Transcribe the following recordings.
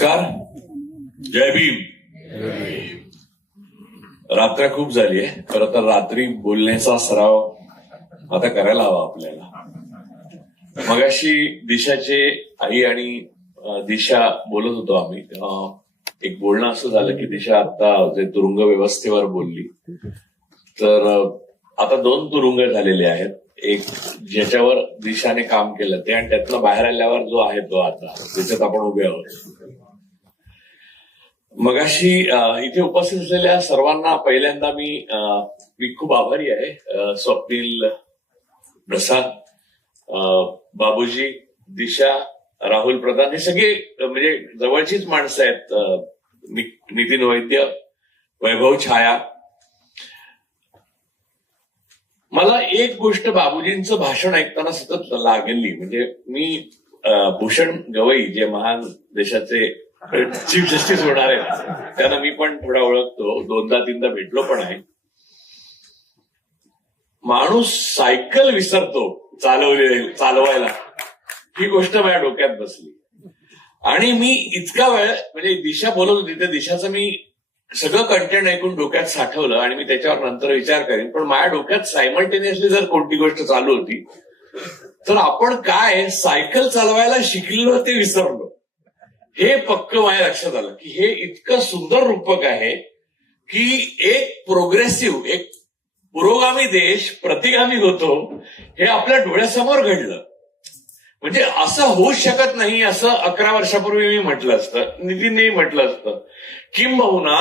नमस्कार. जय भीम. रात्र खूप झाली आहे. खरं तर रात्री बोलण्याचा सराव आता करायला हवा आपल्याला. मगाशी दिशाचे आई आणि दिशा बोलत होतो आम्ही. एक बोलणं असं झालं की दिशा आता जे तुरुंग व्यवस्थेवर बोलली, तर आता 2 तुरुंग झालेले आहेत. एक ज्याच्यावर दिशाने काम केलं ते, आणि त्यातनं बाहेर आल्यावर जो आहे तो आता ज्याच्यात आपण उभे आहोत. मगाशी इथे उपस्थित असलेल्या सर्वांना पहिल्यांदा मी खूप आभारी आहे. स्वप्नील, प्रसाद, बाबूजी, दिशा, राहुल प्रधान हे सगळे म्हणजे जवळचीच माणसं आहेत. नितीन वैद्य, वैभव छाया. मला एक गोष्ट बाबूजींचं भाषण ऐकताना सतत लागली. म्हणजे मी भूषण गवई जे महान देशाचे चीफ जस्टिस होणार आहेत त्यांना मी पण थोडा ओळखतो, 2दा-3दा भेटलो पण आहे. माणूस सायकल विसरतो चालवायला, ही गोष्ट माझ्या डोक्यात बसली. आणि मी इतका वेळ म्हणजे दिशा बोलत होती, त्या दिशाचं मी सगळं कंटेंट ऐकून डोक्यात साठवलं आणि मी त्याच्यावर नंतर विचार करेन. पण माझ्या डोक्यात सायमल्टेनियसली जर कोणती गोष्ट चालू होती तर आपण काय सायकल चालवायला शिकलेलो ते विसरलो. हे पक्क माझ्या लक्षात आलं की हे इतकं सुंदर रूपक आहे की एक प्रोग्रेसिव्ह, एक पुरोगामी देश प्रतिगामी होतो हे आपल्या डोळ्यासमोर घडलं. म्हणजे असं होऊच शकत नाही असं 11 वर्षापूर्वी मी म्हटलं असतं, नितीनने म्हटलं असतं. किंबहुना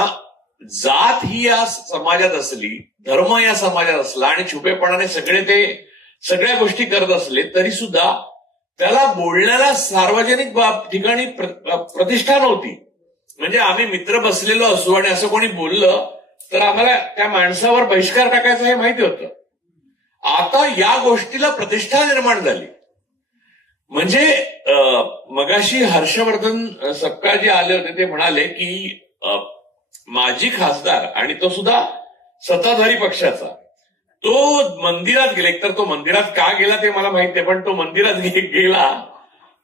जात ही या समाजात असली, धर्म या समाजात असला आणि छुपेपणाने सगळ्या गोष्टी करत असले तरी सुद्धा त्याला बोलण्याला सार्वजनिक ठिकाणी प्रतिष्ठा नव्हती. म्हणजे आम्ही मित्र बसलेलो असू आणि असं कोणी बोललं तर आम्हाला त्या माणसावर बहिष्कार टाकायचं हे माहिती होतं. आता या गोष्टीला प्रतिष्ठा निर्माण झाली. म्हणजे मगाशी हर्षवर्धन सपकाळजी आले होते, ते म्हणाले की माजी खासदार आणि तो सुद्धा सत्ताधारी पक्षाचा, तो मंदिरात गेला. एकतर तो मंदिरात का गेला ते मला माहित नाही, पण तो मंदिरात गेला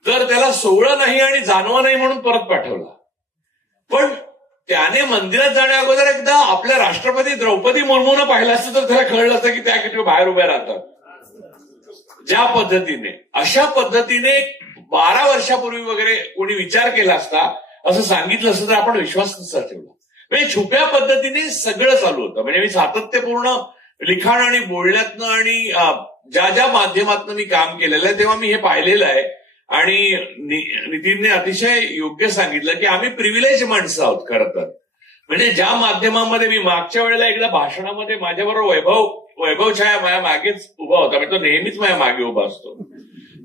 तर त्याला सोहळं नाही आणि जानवं नाही म्हणून परत पाठवला. पण त्याने मंदिरात जाण्या अगोदर एकदा आपल्या राष्ट्रपती द्रौपदी मुर्मूनं पाहिलं असतं तर त्याला कळलं असतं की त्या किती बाहेर उभ्या राहतात. ज्या पद्धतीने, अशा पद्धतीने 12 वर्षापूर्वी वगैरे कोणी विचार केला असता, असं सांगितलं असतं तर आपण विश्वास नसता ठेवला. म्हणजे छुप्या पद्धतीने सगळं चालू होतं. म्हणजे मी सातत्यपूर्ण लिखाण आणि बोलण्यातनं आणि ज्या माध्यमातनं मी काम केलेलं आहे तेव्हा मी हे पाहिलेलं आहे. आणि नितीनने अतिशय योग्य सांगितलं की आम्ही प्रिव्हिलेज माणसं आहोत खरं तर. म्हणजे ज्या माध्यमामध्ये मी मागच्या वेळेला एकदा भाषणामध्ये माझ्याबरोबर वैभव छाया माझ्या मागेच उभा होता, म्हणजे तो नेहमीच माझ्या मागे उभा असतो.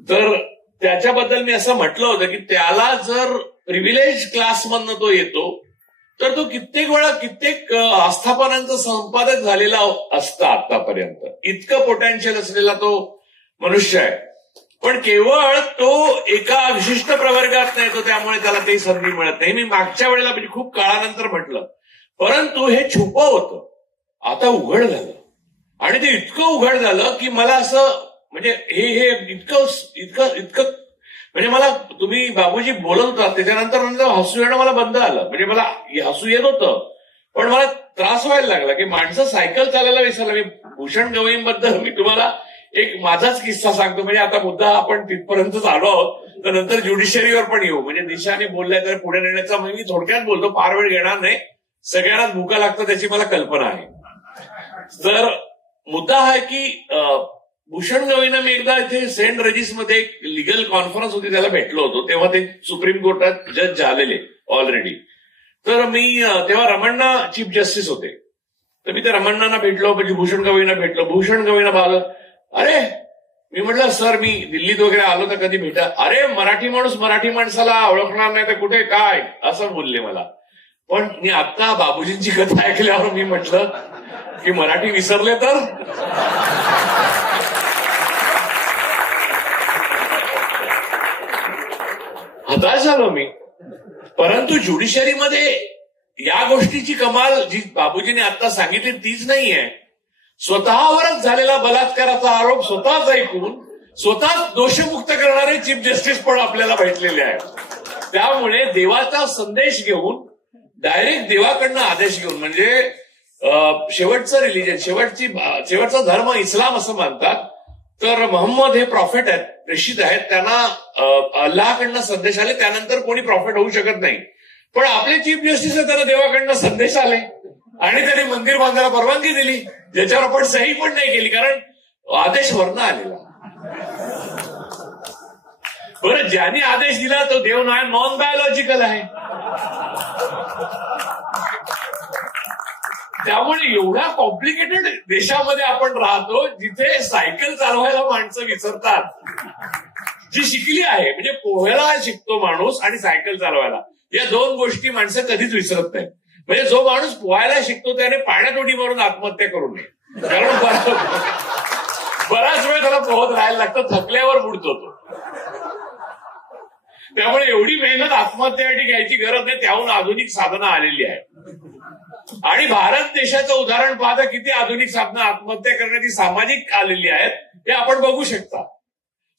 तर त्याच्याबद्दल मी असं म्हटलं होतं की त्याला जर प्रिव्हिलेज क्लासमधनं तो येतो तर तो कित्येक वेळा कित्येक आस्थापनांचा संपादक झालेला असता आतापर्यंत. इतकं पोटेन्शियल असलेला तो मनुष्य आहे. पण केवळ तो एका विशिष्ट प्रवर्गात नाही तो, त्यामुळे त्याला काही संधी मिळत नाही. मी मागच्या वेळेला म्हणजे खूप काळानंतर म्हटलं, परंतु हे छुपं होतं, आता उघड झालं. आणि ते इतकं उघड झालं की मला असं म्हणजे हे इतकं म्हणजे मला तुम्ही बाबूजी बोलत होता त्याच्यानंतर हसू येणं मला बंद आलं. म्हणजे मला हसू येत होतं पण मला त्रास व्हायला लागला की माणसं सायकल चालायला विसरलं. मी भूषण गवईंबद्दल मी तुम्हाला एक माझाच किस्सा सांगतो. म्हणजे आता मुद्दा आपण तिथपर्यंतच आलो आहोत, तर नंतर ज्युडिशरीवर पण येऊ. म्हणजे दिशाने बोलल्या तर पुढे नेण्याचा मी थोडक्यात बोलतो, फार वेळ घेणार नाही. सगळ्यांनाच भूका लागतं त्याची मला कल्पना आहे. तर मुद्दा हा आहे की भूषण गवईंना मी एकदा इथे सेंट रेजिसमध्ये एक लिगल कॉन्फरन्स होती त्याला भेटलो होतो. तेव्हा ते सुप्रीम कोर्टात जज झालेले ऑलरेडी. तर मी तेव्हा रमण्णा चीफ जस्टिस होते. तर मी त्या रमण्णांना भेटलो, म्हणजे भूषण गवईंना भेटलो. भूषण गवईंना पाहिलं, अरे मी म्हटलं सर मी दिल्लीत वगैरे आलो तर कधी भेटा. अरे मराठी माणूस मराठी माणसाला ओळखणार नाही तर कुठे काय, असं बोलले मला. पण मी आता बाबूजींची कथा ऐकल्यावर मी म्हटलं की मराठी विसरले तर हताश झालो मी. परंतु ज्युडिशरीमध्ये या गोष्टीची कमाल जी बाबूजीने आता सांगितली तीच नाहीये. स्वतःवरच झालेला बलात्काराचा आरोप स्वतःच ऐकून स्वतःच दोषमुक्त करणारे चीफ जस्टिस पण आपल्याला भेटलेले आहेत. त्यामुळे देवाचा संदेश घेऊन डायरेक्ट देवाकडनं आदेश घेऊन, म्हणजे शेवटचं रिलिजन, शेवटचा धर्म इस्लाम असं मानतात. तर मोहम्मद हे प्रॉफिट आहेत, प्रेषित आहेत, त्यांना अल्लाहकडनं संदेश आले, त्यानंतर कोणी प्रॉफिट होऊ शकत नाही. पण आपले चीफ जस्टिस आहे, त्यांना देवाकडनं संदेश आले आणि त्यांनी मंदिर बांधायला परवानगी दिली, ज्याच्यावर आपण सही पण नाही केली, कारण आदेश वरनं आलेला. बरं, ज्यांनी आदेश दिला तो देव नॉन बायोलॉजिकल आहे. त्यामुळे एवढ्या कॉम्प्लिकेटेड देशामध्ये आपण राहतो, जिथे सायकल चालवायला माणसं विसरतात. जी शिकली आहे, म्हणजे पोहायला शिकतो माणूस आणि सायकल चालवायला, या दोन गोष्टी माणसं कधीच विसरत नाही. म्हणजे जो माणूस पोहायला शिकतो त्याने पाण्यात उडी मारून आत्महत्या करू नये, कारण बराच वेळ त्याला पोहत राहायला लागतं, थकल्यावर बुडतो तो. त्यामुळे एवढी मेहनत आत्महत्येसाठी घ्यायची गरज नाही, त्याहून आधुनिक साधनं आलेली आहे. आणि भारत देशाचं उदाहरण पाहता किती आधुनिक साधनं आत्महत्या करण्याची सामाजिक आलेली आहेत हे आपण बघू शकता.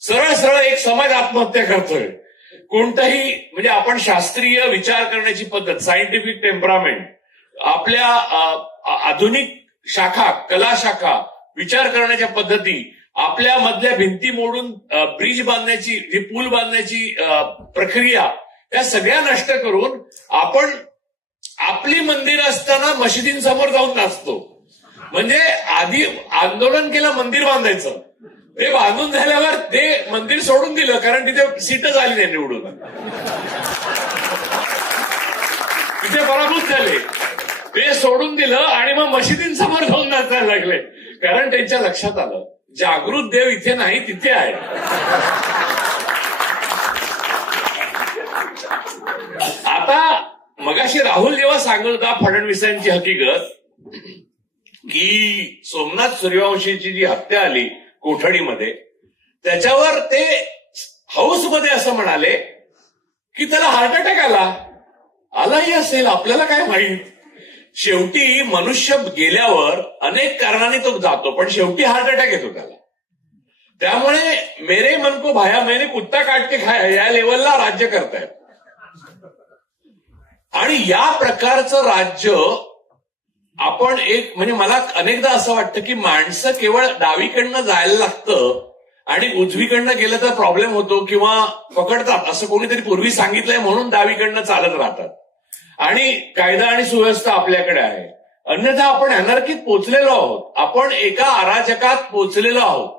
सरळ सरळ एक समाज आत्महत्या करतोय. कोणताही म्हणजे आपण शास्त्रीय विचार करण्याची पद्धत, सायंटिफिक टेम्परामेंट, आपल्या आधुनिक शाखा, कला शाखा, विचार करण्याच्या पद्धती, आपल्या मधल्या भिंती मोडून ब्रिज बांधण्याची, जी पूल बांधण्याची प्रक्रिया, या सगळ्या नष्ट करून आपण आपली मंदिरं असताना मशिदींसमोर जाऊन नाचतो. म्हणजे आधी आंदोलन केलं मंदिर बांधायचं, ते बांधून झाल्यावर ते मंदिर सोडून दिलं, कारण तिथे सीटच आली नाही निवडून, तिथे पराभूत झाले, ते सोडून दिलं आणि मग मशिदींसमोर जाऊन नाचायला लागले, कारण त्यांच्या लक्षात आलं जागृत देव इथे नाही, तिथे आहे. आता मगाशी राहुल जेव्हा सांगत होता फडणवीसांची हकीकत, की सोमनाथ सूर्यवंशीची जी हत्या आली कोठडीमध्ये, त्याच्यावर ते हाऊसमध्ये असं म्हणाले की त्याला हार्ट अटॅक आलाही असेल, आपल्याला काय माहित. शेवटी मनुष्य गेल्यावर अनेक कारणांनी तो जातो, पण शेवटी हार्ट अटॅक येतो त्याला. त्यामुळे मेरे मन को भाया मैंने कुत्ता काट के खाया, या लेवलला राज्य करतायत. आणि या प्रकारचं राज्य आपण एक, म्हणजे मला अनेकदा असं वाटतं की माणसं केवळ डावीकडनं जायला लागतं आणि उजवीकडनं गेलं तर प्रॉब्लेम होतो किंवा पकडतात, असं कोणीतरी पूर्वी सांगितलंय म्हणून डावीकडनं चालत राहतात. आणि कायदा आणि सुव्यवस्था आपल्याकडे आहे, अन्यथा आपण अनर्कीत पोचलेलो आहोत. आपण एका अराजकात पोचलेलो आहोत,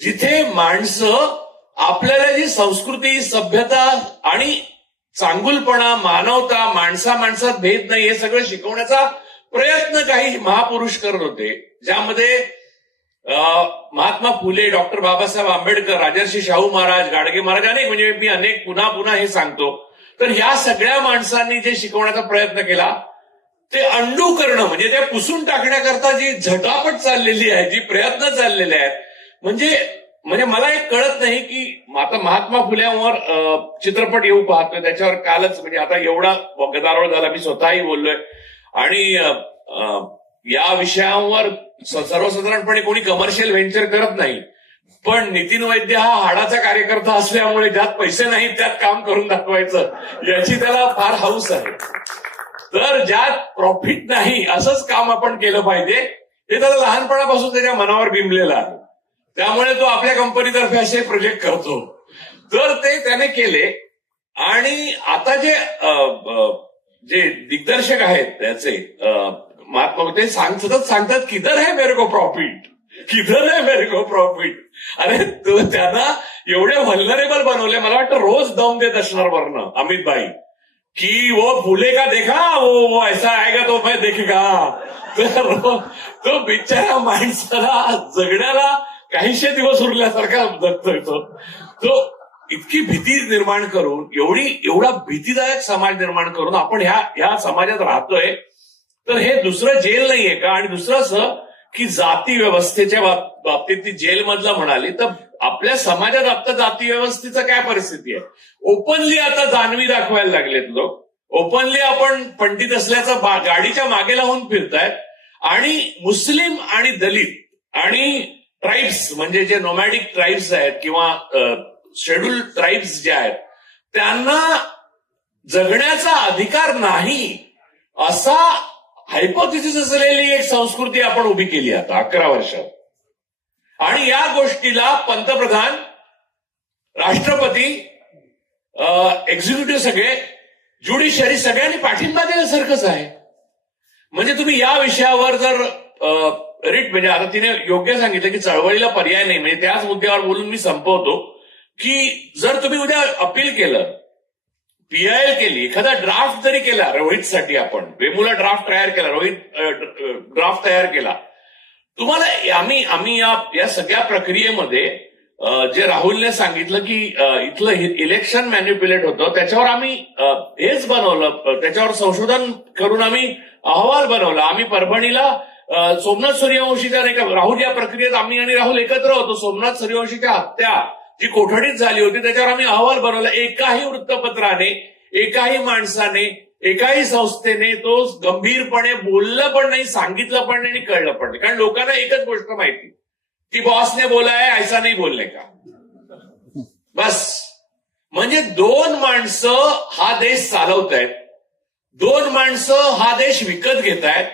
जिथे माणसं आपल्याला जी संस्कृती, सभ्यता आणि चांगुलपणा, मानवता, माणसात भेद नाही, हे सगळं शिकवण्याचा प्रयत्न काही महापुरुष करत होते, ज्यामध्ये महात्मा फुले, डॉक्टर बाबासाहेब आंबेडकर, राजर्षी शाहू महाराज, गाडगे महाराज, अनेक, म्हणजे मी अनेक पुन्हा हे सांगतो. तर ह्या सगळ्या माणसांनी जे शिकवण्याचा प्रयत्न केला ते अंडू करणं, म्हणजे ते पुसून टाकण्याकरता जी झटापट चाललेली आहे, जी प्रयत्न चाललेले आहेत, म्हणजे मला एक कळत नाही की आता महात्मा फुल्यांवर चित्रपट येऊ पाहतोय, त्याच्यावर कालच, म्हणजे आता एवढा गदारोळ झाला, मी स्वतःही बोललोय, आणि या विषयांवर सर्वसाधारणपणे कोणी कमर्शियल व्हेंचर करत नाही. पण नितीन वैद्य हा हाडाचा कार्यकर्ता असल्यामुळे ज्यात पैसे नाहीत त्यात काम करून दाखवायचं, याची त्याला फार हौस आहे. तर ज्यात प्रॉफिट नाही असंच काम आपण केलं पाहिजे, हे त्याला लहानपणापासून त्याच्या मनावर बिंबलेलं आहे. त्यामुळे तो आपल्या कंपनीतर्फे असे प्रोजेक्ट करतो. तर ते त्याने केले. आणि आता जे दिग्दर्शक आहेत त्याचे महात्मा, ते सतत सांगतात किधर है मेरे को प्रॉफिट, किधर है मेरे को प्रॉफिट. अरे तो त्यांना एवढे व्हल्नरेबल बनवले, मला वाटतं रोज जाऊन देत असणार वरनं अमित भाई, की वो फुले का देखा, वो ऐसा आएगा तो मैं देखेगा. तर तो बिचारा माणसाला जगण्याला काहीशे दिवस उरल्यासारखा जगतोय तो इतकी भीती निर्माण करून, एवढा भीतीदायक समाज निर्माण करून आपण ह्या समाजात राहतोय. तर हे दुसरं जेल नाहीये का? आणि दुसरं असं की जाती व्यवस्थेच्या बाबतीत ती जेलमधलं म्हणाली, तर आपल्या समाजात आता जाती व्यवस्थेचं काय परिस्थिती आहे? ओपनली आता जाणवी दाखवायला लागलेत लोक, ओपनली आपण पंडित असल्याचं गाडीच्या मागे लावून फिरतायत. आणि मुस्लिम आणि दलित आणि ट्राईब्स, म्हणजे जे नोमॅडिक ट्राईब्स आहेत किंवा शेड्यूल ट्राईब्स जे आहेत, त्यांना जगण्याचा अधिकार नाही असा हायपोथेसिस असलेली एक संस्कृती आपण उभी केली आता 11 वर्षात. आणि या गोष्टीला पंतप्रधान, राष्ट्रपती, एक्झिक्युटिव्ह सगळे, ज्युडिशरी सगळ्यांनी पाठिंबा देण्यासारखंच आहे. म्हणजे तुम्ही या विषयावर जर म्हणजे आता तिने योग्य सांगितलं की चळवळीला पर्याय नाही, म्हणजे त्याच मुद्द्यावर बोलून मी संपवतो की जर तुम्ही उद्या अपील केलं, PIL केली, एखादा ड्राफ्ट जरी केला रोहितसाठी, आपण वेमूला ड्राफ्ट तयार केला, रोहित ड्राफ्ट तयार केला, तुम्हाला आम्ही या सगळ्या प्रक्रियेमध्ये जे राहुलने सांगितलं की इथलं इलेक्शन मॅन्युप्युलेट होतं, त्याच्यावर आम्ही हेच बनवलं, त्याच्यावर संशोधन करून आम्ही अहवाल बनवला. आम्ही परभणीला सोमनाथ सूर्यवंशीच्या नाही का, राहुल या प्रक्रियेत आम्ही आणि राहुल एकत्र होतो. सोमनाथ सूर्यवंशीच्या हत्या जी कोठडीत झाली होती त्याच्यावर आम्ही अहवाल बनवला. एकाही वृत्तपत्राने, एकाही माणसाने, एकाही संस्थेने तो गंभीरपणे बोललं पण नाही, सांगितलं पण नाही आणि कळलं पण नाही. कारण लोकांना एकच गोष्ट माहिती की बॉसने बोला है, ऐसा नाही बोलणे का, बस. म्हणजे 2 माणसं हा देश चालवत आहेत, 2 माणसं हा देश विकत घेत आहेत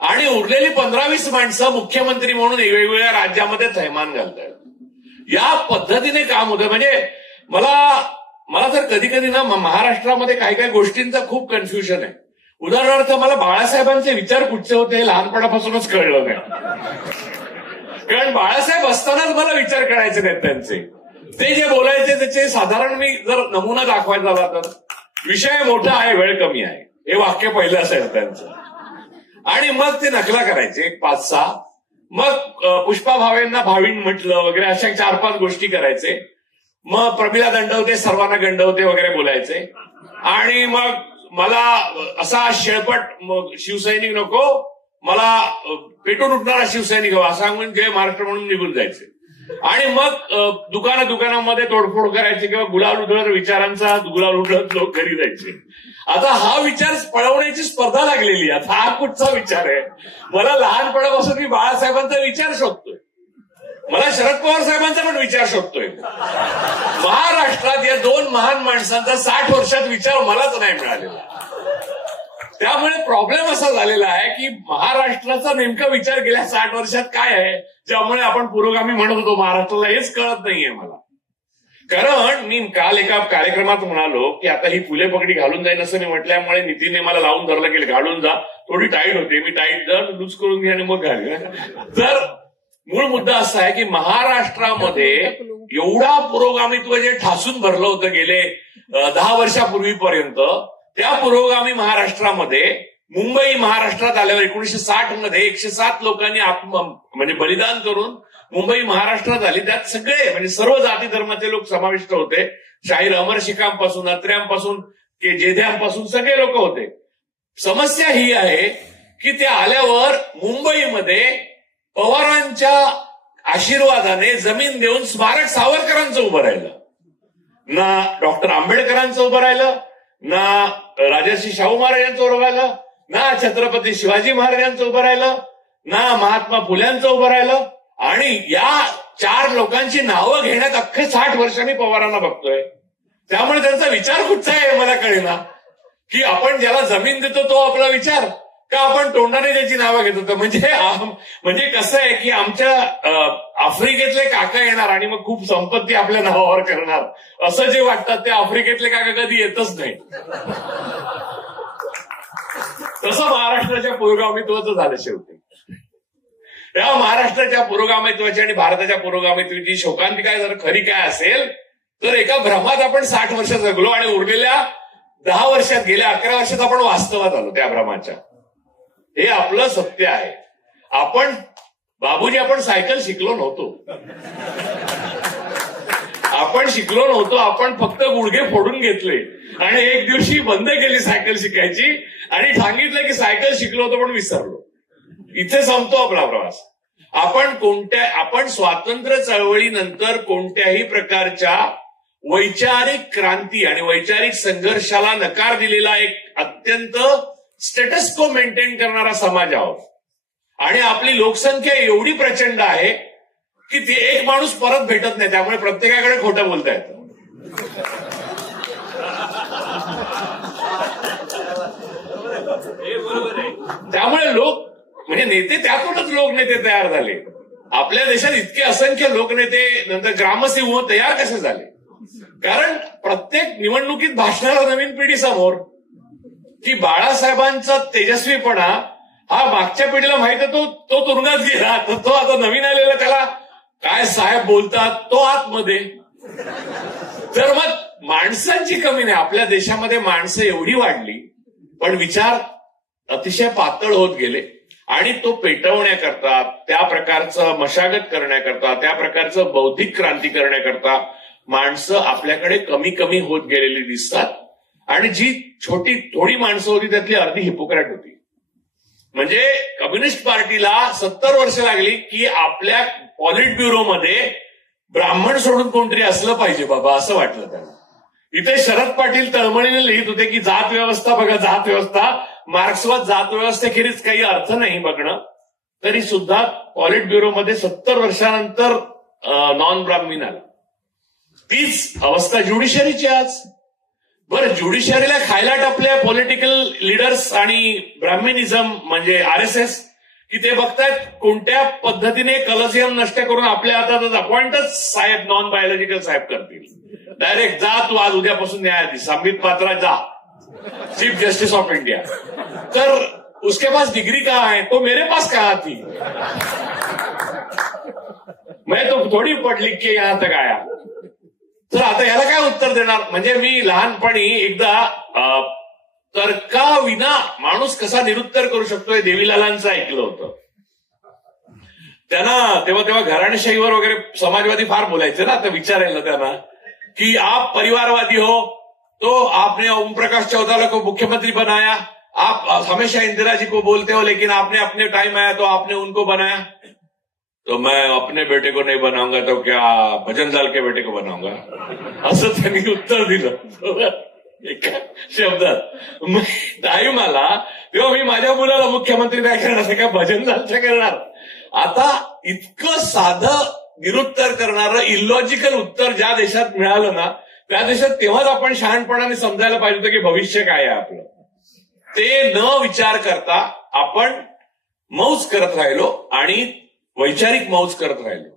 आणि उरलेली 15-20 माणसं मुख्यमंत्री म्हणून वेगवेगळ्या राज्यामध्ये थैमान घालतायत. या पद्धतीने काम होतं. म्हणजे मला तर कधी कधी ना महाराष्ट्रामध्ये काही काही गोष्टींचा खूप कन्फ्युजन आहे. उदाहरणार्थ मला बाळासाहेबांचे विचार कुठचे होते हे लहानपणापासूनच कळलं नाही. कारण बाळासाहेब असतानाच मला विचार करायचे नाहीत त्यांचे. ते जे बोलायचे त्याचे साधारण मी जर नमुना दाखवायचा झाला तर, विषय मोठा आहे, वेळ कमी आहे, हे वाक्य पहिलं असायचं त्यांचं. आणि मग ते नकला करायचे 5-6. मग पुष्पा भावेंना भाविन म्हटलं वगैरे, अशा 4-5 गोष्टी करायचे. मग प्रमिला दंडवते सर्वांना गंडवते वगैरे बोलायचे. आणि मग मला असा शेळपट शिवसैनिक नको, मला पेटून उठणारा शिवसैनिक हवा असं सांगून जय महाराष्ट्र म्हणून निघून जायचे. आणि मग दुकानामध्ये तोडफोड करायचे किंवा गुलाल उधळत विचारांचा गुलाल उधळत लोक घरी जायचे. आता हा विचार पळवण्याची स्पर्धा लागलेली. आता हा कुठचा विचार आहे? मला लहानपणापासून मी बाळासाहेबांचा विचार शोधतोय, मला शरद पवार साहेबांचा पण विचार शोधतोय. महाराष्ट्रात या 2 महान माणसांचा 60 वर्षात विचार मलाच नाही मिळालेला. त्यामुळे प्रॉब्लेम असा झालेला आहे की महाराष्ट्राचा नेमका विचार गेल्या 60 वर्षात काय आहे, ज्यामुळे आपण पुरोगामी म्हणत होतो महाराष्ट्राला, हेच कळत नाहीये मला. कारण मी काल एका कार्यक्रमात म्हणालो की आता ही फुले पगडी घालून जाईन असं मी म्हटल्यामुळे नितीनने मला लावून धरलं की घालून जा, थोडी टाईट होते, मी टाईट जर लूज करून घे आणि मग घाल. तर मूळ मुद्दा असा आहे की महाराष्ट्रामध्ये एवढा पुरोगामित्व जे ठासून भरलं होतं गेले 10 वर्षापूर्वीपर्यंत, त्या पुरोगामी महाराष्ट्रामध्ये मुंबई महाराष्ट्रात आल्यावर 1960 मध्ये 107 लोकांनी म्हणजे बलिदान करून मुंबई महाराष्ट्रात आली. त्यात सगळे म्हणजे सर्व जाती धर्माचे लोक समाविष्ट होते. शाहीर अमरशिखांपासून, अत्र्यांपासून, जेध्यांपासून सगळे लोक होते. समस्या ही आहे की ते आल्यावर मुंबईमध्ये पवारांच्या आशीर्वादाने जमीन देऊन स्मारक सावरकरांचं उभं राहिलं, ना डॉक्टर आंबेडकरांचं उभं राहिलं, ना राजर्षी शाहू महाराजांचं उभं राहिलं, ना छत्रपती शिवाजी महाराजांचं उभं राहिलं, ना महात्मा फुल्यांचं उभं राहिलं. आणि या 4 लोकांची नावं घेण्यात अख्खे 60 वर्ष मी पवारांना बघतोय. त्यामुळे त्यांचा विचार कुठचा आहे मला कळेना. की आपण ज्याला जमीन देतो तो आपला विचार का आपण तोंडाने त्याची नावं घेत होतो. म्हणजे कसं आहे की आमच्या आफ्रिकेतले काका येणार आणि मग खूप संपत्ती आपल्या नावावर करणार असं जे वाटतात ते आफ्रिकेतले काका कधी येतच नाही. तसं महाराष्ट्राच्या पुरोगामित्वाचं झालं शेवटी. या महाराष्ट्राच्या पुरोगामित्वाची आणि भारताच्या पुरोगामित्वाची शोकांतिका जर खरी काय असेल तर एका भ्रमात आपण 60 वर्ष जगलो आणि उरलेल्या 10 वर्षात, गेल्या 11 वर्षात आपण वास्तवात आलो त्या भ्रमाच्या. हे आपलं सत्य आहे. आपण सायकल शिकलो नव्हतो, आपण फक्त गुडघे फोडून घेतले आणि एक दिवशी बंद केली सायकल शिकायची आणि सांगितलं की सायकल शिकलो होतो पण विसरलो. इथे संपतो आपला प्रवास. आपण स्वातंत्र्य चळवळीनंतर कोणत्याही प्रकारच्या वैचारिक क्रांती आणि वैचारिक संघर्षाला नकार दिलेला एक अत्यंत स्टेटस को मेंटेन करणारा समाज आहोत. आणि आपली लोकसंख्या एवढी प्रचंड आहे की ते एक माणूस परत भेटत नाही, त्यामुळे प्रत्येकाकडे खोटं बोलता येतं. त्यामुळे लोक म्हणजे नेते त्यातूनच लोकनेते तयार झाले. आपल्या देशात इतके असंख्य लोकनेते नंतर ग्रामसिंह तयार कसे झाले? कारण प्रत्येक निवडणुकीत भाषणाला नवीन पिढी समोर की बाळासाहेबांचा तेजस्वीपणा हा मागच्या पिढीला माहित आहे, तो तुरुंगात गेला, तर तो आता नवीन आलेला त्याला काय साहेब बोलतात तो आतमध्ये. तर मग माणसांची कमी नाही. आपल्या देशामध्ये माणसं एवढी वाढली पण विचार अतिशय पातळ होत गेले आणि तो पेटवण्याकरता, त्या प्रकारचं मशागत करण्याकरता, त्या प्रकारचं बौद्धिक क्रांती करण्याकरता माणसं आपल्याकडे कमी कमी होत गेलेली दिसतात. आणि जी थोडी माणसं होती त्यातली अर्धी हिपोक्रॅट होती. म्हणजे कम्युनिस्ट पार्टीला 70 वर्ष लागली की आपल्या पॉलिट ब्युरोमध्ये ब्राह्मण सोडून कोणतरी असलं पाहिजे बाबा, असं वाटलं त्यांना. इथे शरद पाटील तळमळीने लिहित होते की जात व्यवस्था बघा, जात व्यवस्था, मार्क्सवाद जात व्यवस्थेखेरीज काही अर्थ नाही बघणं. तरी सुद्धा पॉलिट ब्युरोमध्ये 70 वर्षानंतर नॉन ब्राह्मीण आला. तीच अवस्था ज्युडिशरीची आज. बरं, ज्युडिशरीला खायला टापल्या पॉलिटिकल लिडर्स आणि ब्राह्मणिझम म्हणजे RSS की ते बघतायत कोणत्या पद्धतीने कलसियम नष्ट करून आपल्या हातात अपॉइंटच साहेब नॉन बायोलॉजिकल साहेब करतील. डायरेक्ट जा तू आज उद्यापासून न्यायाधीश संबित पात्रा जा चीफ जस्टिस ऑफ इंडिया. तर उसके पास डिग्री कहाँ है? तो मेरे पास कहाँ थी? मैं तो थोडी पढ़ लिख के यहां तक आया. तर आता याला काय उत्तर देणार? म्हणजे मी लहानपणी एकदा तर्काविना माणूस कसा निरुत्तर करू शकतो हे देवीलालांचं ऐकलं होतं. त्यांना तेव्हा घराणेशाहीवर वगैरे समाजवादी फार बोलायचे ना. तर विचारायला त्यांना कि आप परिवारवादी हो तो आपने ओम प्रकाश चौटाला को मुख्यमंत्री बनाया, आप हमेशा इंदिरा जी को बोलते हो लेकिन आपने अपने टाइम आया तो आपने उनको बनाया. तो मैं अपने बेटे को नहीं बनाऊंगा तो क्या भजन लाल के बेटे को बनाऊंगा, असं त्यांनी उत्तर दिलं एका शब्दात. नाही मला तेव्हा मी माझ्या मुलाला मुख्यमंत्री नाही करणार का भजनलालचं करणार. आता इतकं साधं निरुत्तर करणारं इलॉजिकल उत्तर ज्या देशात मिळालं ना त्या देशात तेव्हाच आपण शहाणपणाने समजायला पाहिजे होतं की भविष्य काय आहे आपलं. ते न विचार करता आपण मौज करत राहिलो आणि वैचारिक मौज करत राहिलो.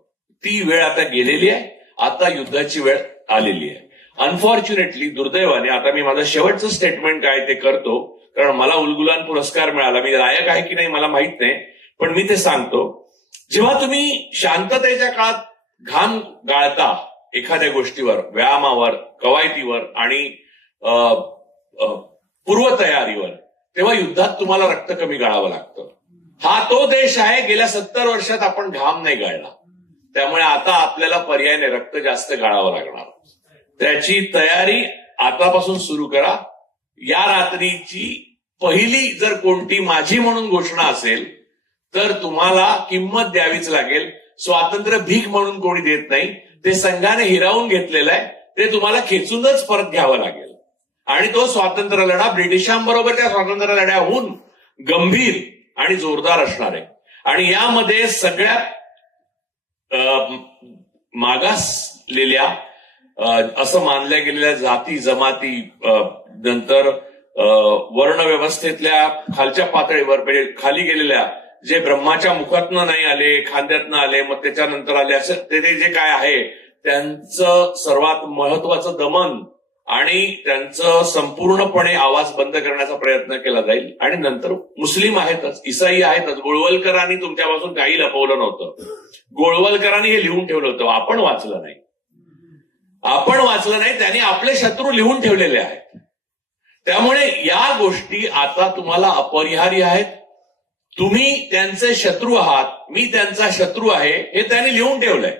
ती वेळ आता गेलेली आहे. आता युद्धाची वेळ आलेली आहे. अनफॉर्च्युनेटली, दुर्दैवाने, आता मी माझं शेवटचं स्टेटमेंट काय ते करतो कारण मला उलगुलान पुरस्कार मिळाला. मी लायक आहे की नाही मला माहित नाही पण मी ते सांगतो. जेव्हा तुम्ही शांततेच्या काळात घाम गाळता एखाद्या गोष्टीवर, व्यायामावर, कवायतीवर आणि पूर्वतयारीवर, तेव्हा युद्धात तुम्हाला रक्त कमी गाळावं लागतं. हा तो देश आहे गेल्या 70 वर्षात आपण घाम नाही गाळला. त्यामुळे आता आपल्याला पर्यायाने रक्त जास्त गाळावं लागणार. त्याची तयारी आतापासून सुरू करा. या रात्रीची पहिली जर कोणती माझी म्हणून घोषणा असेल तर तुम्हाला किंमत द्यावीच लागेल. स्वातंत्र्य भीक म्हणून कोणी देत नाही. ते संघाने हिरावून घेतलेलं आहे. ते तुम्हाला खेचूनच परत घ्यावं लागेल. आणि तो स्वातंत्र्य लढा ब्रिटिशांबरोबरच्या स्वातंत्र्य लढ्याहून गंभीर आणि जोरदार असणार आहे. आणि यामध्ये सगळ्यात मागासलेल्या असं मानल्या गेलेल्या जाती जमाती, नंतर वर्णव्यवस्थेतल्या खालच्या पातळीवर म्हणजे खाली गेलेल्या, जे ब्रह्माच्या मुखातनं नाही आले, खांद्यातनं आले, मग त्याच्यानंतर आले, असं ते जे काय आहे त्यांचं सर्वात महत्वाचं दमन आणि त्यांचं संपूर्णपणे आवाज बंद करण्याचा प्रयत्न केला जाईल. आणि नंतर मुस्लिम आहेतच, इसाई आहेतच. गोळवलकरांनी तुमच्यापासून काही लपवलं नव्हतं. गोळवलकरांनी हे लिहून ठेवलं होतं. आपण वाचलं नाही. त्यांनी आपले शत्रू लिहून ठेवलेले आहेत. त्यामुळे या गोष्टी आता तुम्हाला अपरिहार्य आहेत. तुम्ही त्यांचे शत्रू आहात, मी त्यांचा शत्रू आहे हे त्यांनी लिहून ठेवलंय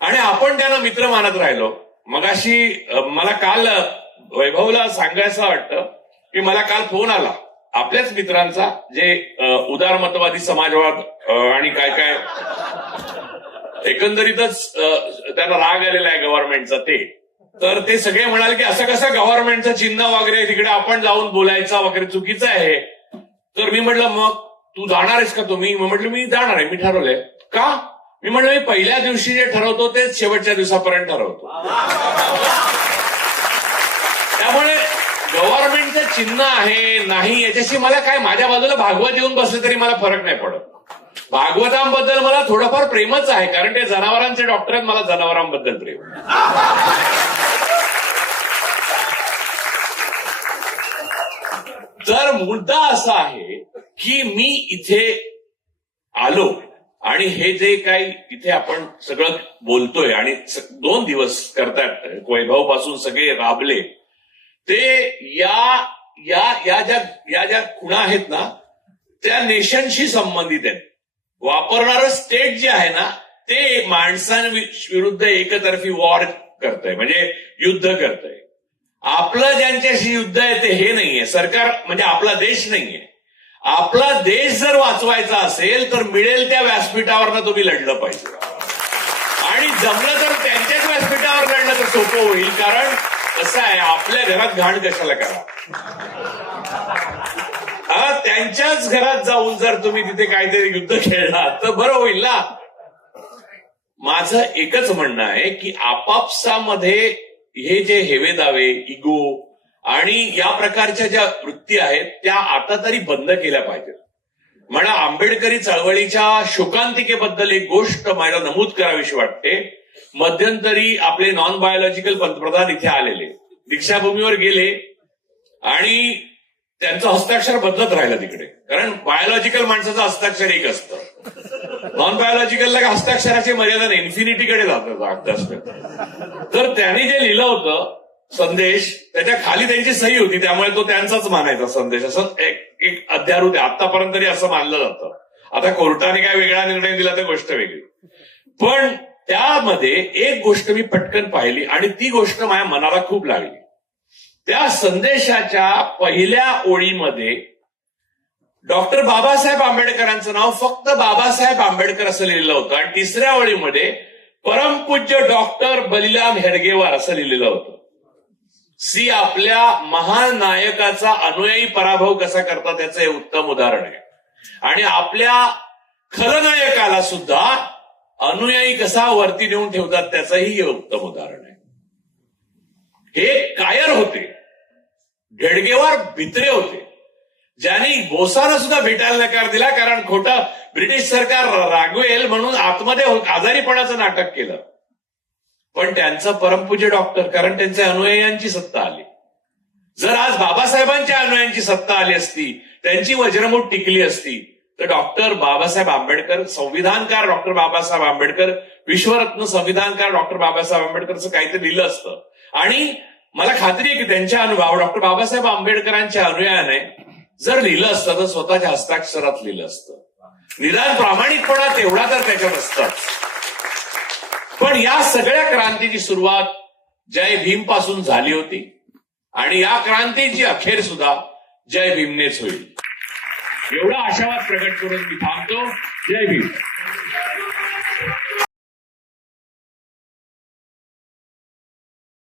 आणि आपण त्यांना मित्र मानत राहिलो. मगाशी मला काल वैभवला सांगायचं वाटतं की मला काल फोन आला आपल्याच मित्रांचा, जे उदारमतवादी समाजवाद आणि काय काय एकंदरीतच त्यांना राग आलेला आहे गव्हर्नमेंटचा. तर ते सगळे म्हणाले की असं कसं गव्हर्नमेंटचं चिन्ह वगैरे तिकडे आपण जाऊन बोलायचा वगैरे चुकीचं आहे. तर मी म्हटलं मग तू जाणार आहेस का? तुम्ही म्हटलं मी जाणार आहे, मी ठरवलंय. का? मी म्हटलं मी पहिल्या दिवशी जे ठरवतो तेच शेवटच्या दिवसापर्यंत ठरवतो. त्यामुळे गव्हर्नमेंटचं चिन्ह आहे नाही याच्याशी मला काय, माझ्या बाजूला भागवत येऊन बसले तरी मला फरक नाही पडत. भागवतांबद्दल मला थोडंफार प्रेमच आहे, कारण ते जनावरांचे डॉक्टर आहेत, मला जनावरांबद्दल प्रेम. तर मुद्दा असा आहे की मी इथे आलो आणि हे जे काही इथे आपण सगळं बोलतोय आणि 2 दिवस करतात वैभव पासून सगळे राबले, ते या ज्या खुणा आहेत ना त्या नेशनशी संबंधित आहेत. वापरणारं स्टेट जे आहे ना ते माणसांविरुद्ध एकतर्फी वॉर करतंय, म्हणजे युद्ध करतंय. आपलं ज्यांच्याशी युद्ध आहे ते हे नाहीये सरकार, म्हणजे आपला देश नाहीये. आपला देश जर वाचवायचा असेल तर मिळेल त्या व्यासपीठावरनं तुम्ही लढलं पाहिजे, आणि जमलं तर त्यांच्याच व्यासपीठावर लढलं तर सोपं होईल. कारण कसं आहे, आपल्या घरात घाण कशाला करा, त्यांच्याच घरात जाऊन जर तुम्ही तिथे काहीतरी युद्ध खेळला तर बरं होईल ना. माझं एकच म्हणणं आहे की आपापसामध्ये हे जे हेवेदावे, इगो आणि या प्रकारच्या ज्या वृत्ती आहेत त्या आता तरी बंद केल्या पाहिजेत. मला आंबेडकरी चळवळीच्या शोकांतिकेबद्दल एक गोष्ट मला नमूद करावीशी वाटते. मध्यंतरी आपले नॉन बायोलॉजिकल पंतप्रधान इथे आलेले, दीक्षाभूमीवर गेले आणि त्यांचं हस्ताक्षर बदलत राहिलं तिकडे, कारण बायोलॉजिकल माणसाचं हस्ताक्षर एक असतं, नॉन बायोलॉजिकलला हस्ताक्षराची मर्यादा नाही, इन्फिनिटीकडे जातं. तर त्यांनी जे लिहिलं होतं संदेश, त्याच्या खाली त्यांची सही होती, त्यामुळे तो त्यांचाच मानायचा संदेश, असं एक अध्याय होते. आतापर्यंत तरी असं मानलं जातं. आता कोर्टाने काय वेगळा निर्णय दिला तर गोष्ट वेगळी. पण त्यामध्ये एक गोष्ट मी पटकन पाहिली आणि ती गोष्ट माझ्या मनाला खूप लागली. त्या संदेशाच्या पहिल्या ओळीमध्ये डॉक्टर बाबासाहेब आंबेडकरांचं नाव फक्त बाबासाहेब आंबेडकर असं लिहिलेलं होतं, आणि तिसऱ्या ओळीमध्ये परमपूज्य डॉक्टर बलिराम हेडगेवार असं लिहिलेलं होतं. आपल्या महान नायकाचा अनुयायी पराभव कसा करतात त्याचं हे उत्तम उदाहरण आहे. आणि आपल्या खलनायकाला सुद्धा अनुयायी कसा वरती नेऊन ठेवतात त्याचंही हे उत्तम उदाहरण आहे. हे कायर होते, हेडगेवार भित्रे होते, ज्यांनी बोसानं सुद्धा भेटायला नकार दिला, कारण खोटं ब्रिटिश सरकार रागवेल म्हणून आतमध्ये आजारीपणाचं नाटक केलं. पण त्यांचं परमपूज्य डॉक्टर, कारण त्यांच्या अनुयायांची सत्ता आली. जर आज बाबासाहेबांच्या अनुयायांची सत्ता आली असती, त्यांची वज्रमूठ टिकली असती, तर डॉक्टर बाबासाहेब आंबेडकर, संविधानकार डॉक्टर बाबासाहेब आंबेडकर, विश्वरत्न संविधानकार डॉक्टर बाबासाहेब आंबेडकरचं काहीतरी लिहिलं असतं. आणि मला खात्री आहे की त्यांच्या अनुभव डॉक्टर बाबासाहेब आंबेडकरांच्या अनुयायाने जर लिहिलं असतं तर स्वतःच्या हस्ताक्षरात लिहिलं असतं. निदान प्रामाणिकपणा तेवढा तर त्याच्यात असतात. पण या सगळ्या क्रांतीची सुरुवात जय भीम पासून झाली होती, आणि या क्रांतीची अखेर सुद्धा जय भीमनेच होईल, एवढा आशावाद प्रकट करून मी थांबतो. जय भीम.